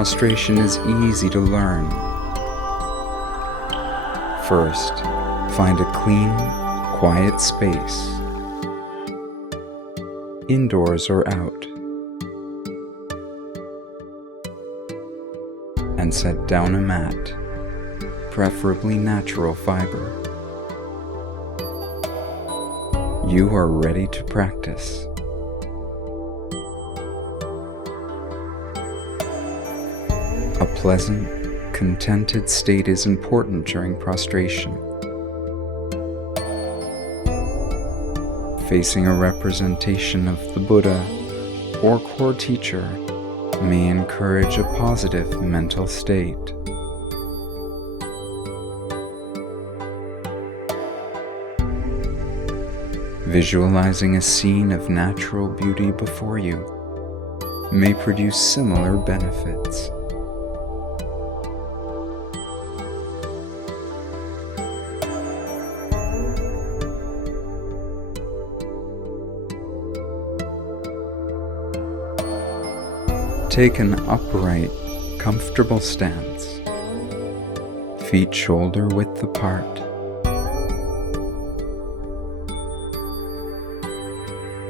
prostration is easy to learn. First, find a clean, quiet space, indoors or out, and set down a mat, preferably natural fiber. You are ready to practice. A pleasant, contented state is important during prostration. Facing a representation of the Buddha or core teacher may encourage a positive mental state. Visualizing a scene of natural beauty before you may produce similar benefits. Take an upright, comfortable stance, feet shoulder width apart.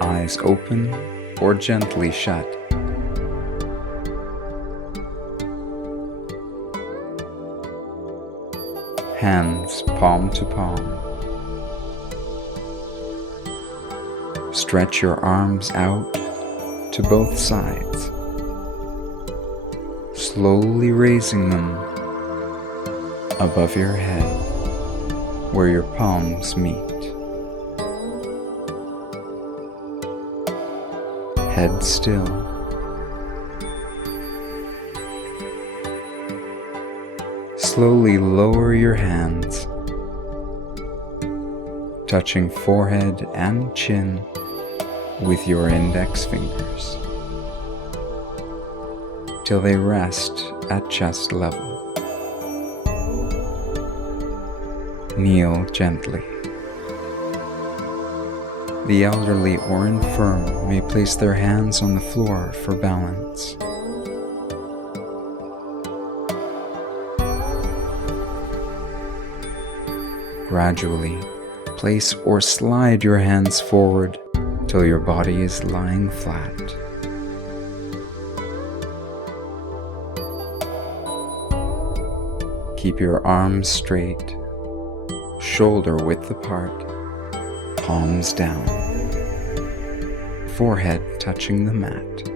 Eyes open or gently shut. Hands palm to palm. Stretch your arms out to both sides, slowly raising them above your head where your palms meet. Head still. Slowly lower your hands, touching forehead and chin with your index fingers, till they rest at chest level. Kneel gently. The elderly or infirm may place their hands on the floor for balance. Gradually, place or slide your hands forward till your body is lying flat. Keep your arms straight, shoulder width apart, palms down, forehead touching the mat.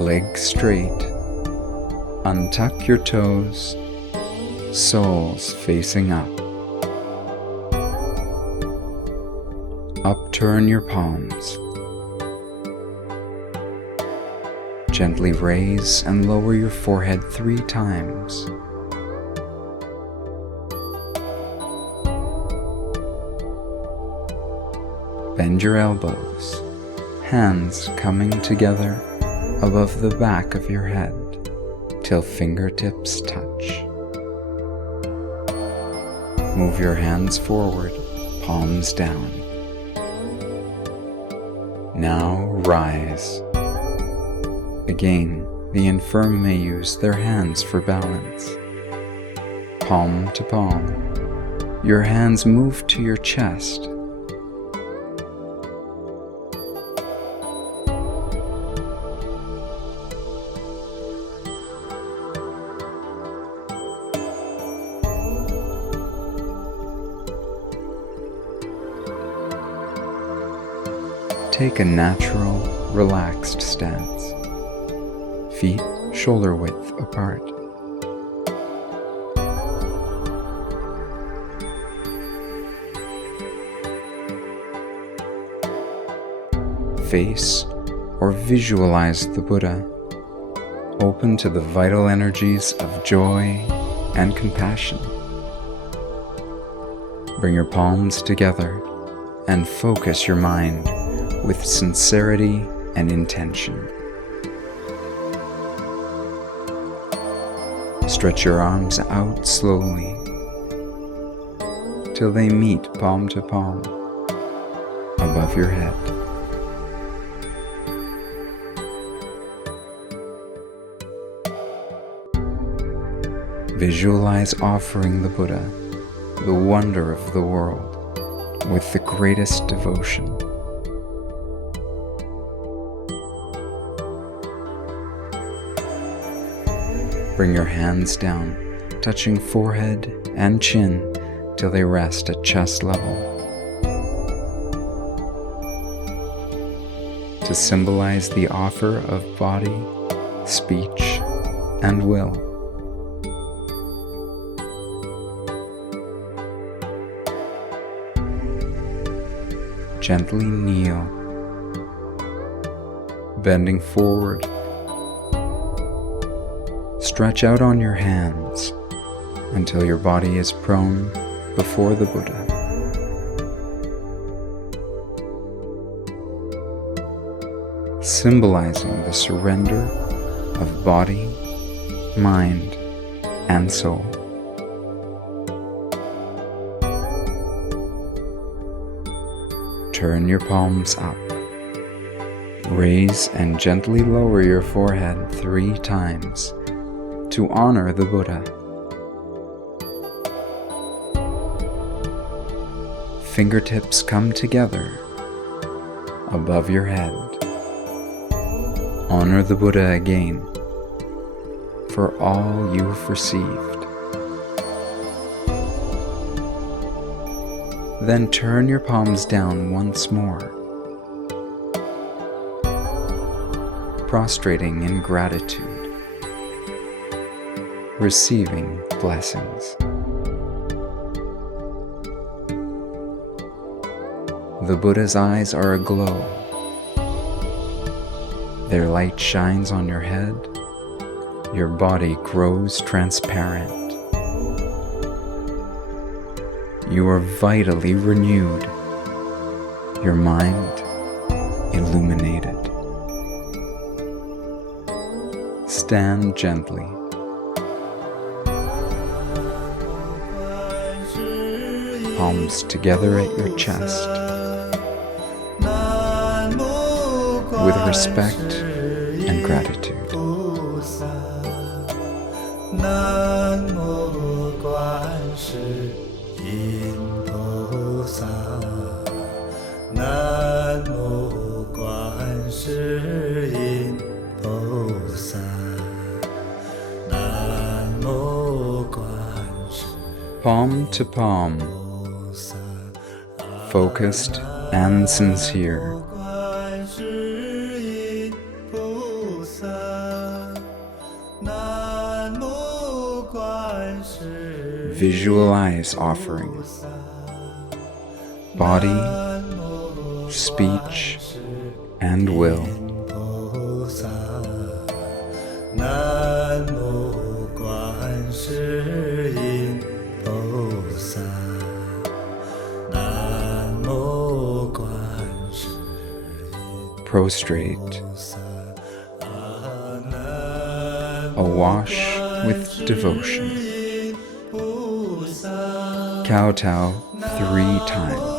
Legs straight, untuck your toes, soles facing up. Upturn your palms. Gently raise and lower your forehead 3 times. Bend your elbows, hands coming together above the back of your head till fingertips touch. Move your hands forward, palms down. Now rise. Again, the infirm may use their hands for balance. Palm to palm. Your hands move to your chest. Take a natural, relaxed stance. Feet shoulder width apart. Face or visualize the Buddha, open to the vital energies of joy and compassion. Bring your palms together and focus your mind with sincerity and intention. Stretch your arms out slowly till they meet palm to palm above your head. Visualize offering the Buddha, the wonder of the world, with the greatest devotion. Bring your hands down, touching forehead and chin till they rest at chest level. To symbolize the offer of body, speech, and will. Gently kneel, bending forward. Stretch out on your hands until your body is prone before the Buddha. Symbolizing the surrender of body, mind, and soul. Turn your palms up. Raise and gently lower your forehead 3 times to honor the Buddha. Fingertips come together above your head. Honor the Buddha again for all you've received. Then turn your palms down once more, prostrating in gratitude, receiving blessings. The Buddha's eyes are aglow. Their light shines on your head. Your body grows transparent. You are vitally renewed. Your mind illuminated. Stand gently. Palms together at your chest. With respect and gratitude. Palm to palm, focused and sincere. Visualize offering, body, speech, and will. Prostrate, awash with devotion. Kowtow 3 times.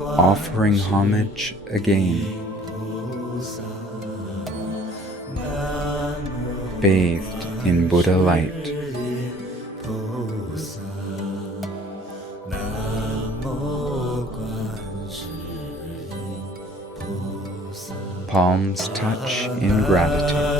Offering homage again. Bathed in Buddha light. Palms touch in gratitude.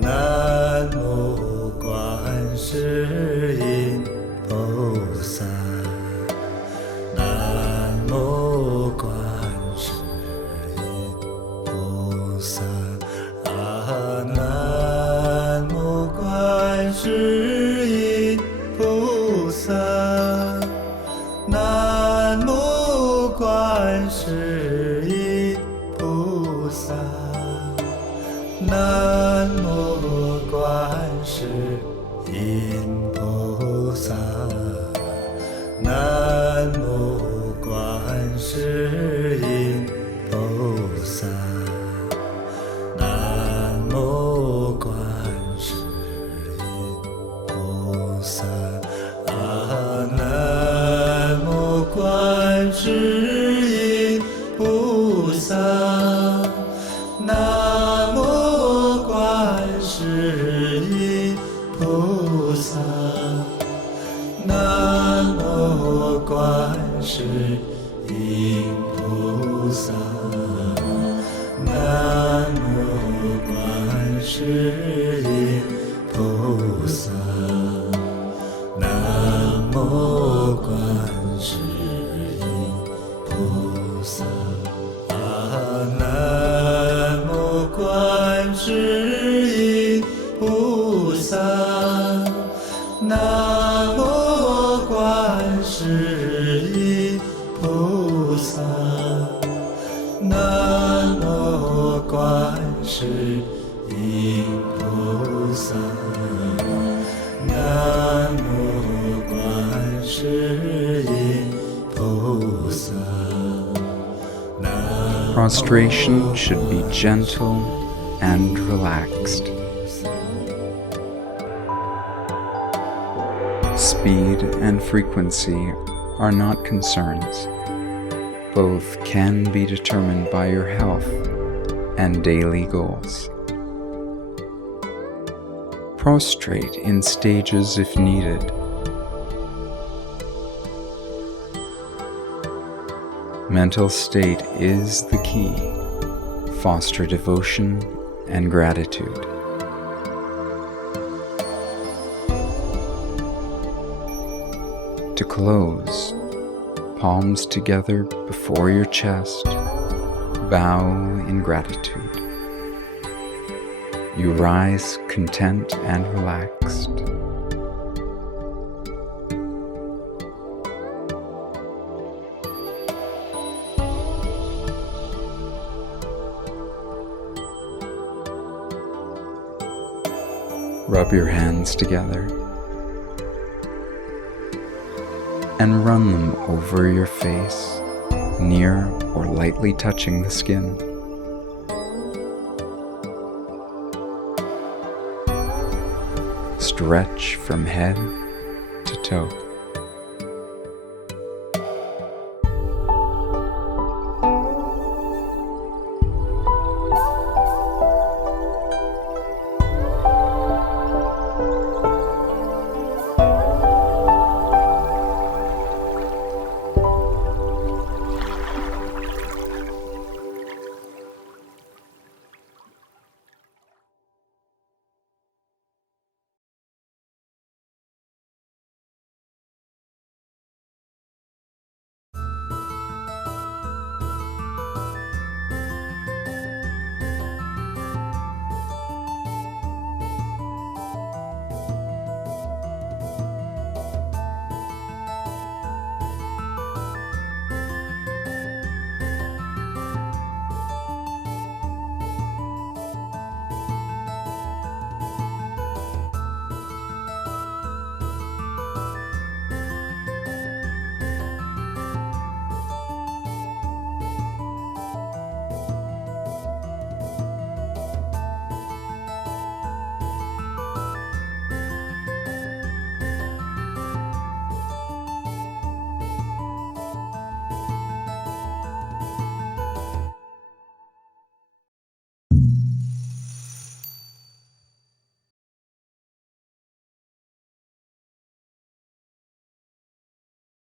Na 世音菩萨，南无观世音菩萨，南无观世音菩萨，南无观世音菩萨，南无观世音菩萨，南无观世音菩萨，南无观世音菩萨，南无观世音菩萨，南无观世音菩萨，南无观世音菩萨，南无观世音菩萨，南无观世音菩萨，南无观世音菩萨，南无观世音菩萨，南无观世音菩萨，南无观世音菩萨。Prostration should be gentle and relaxed. Speed and frequency are not concerns. Both can be determined by your health and daily goals. Prostrate in stages if needed. Mental state is the key. Foster devotion and gratitude. To close, palms together before your chest, bow in gratitude. You rise content and relaxed. Rub your hands together and run them over your face, near or lightly touching the skin. Stretch from head to toe.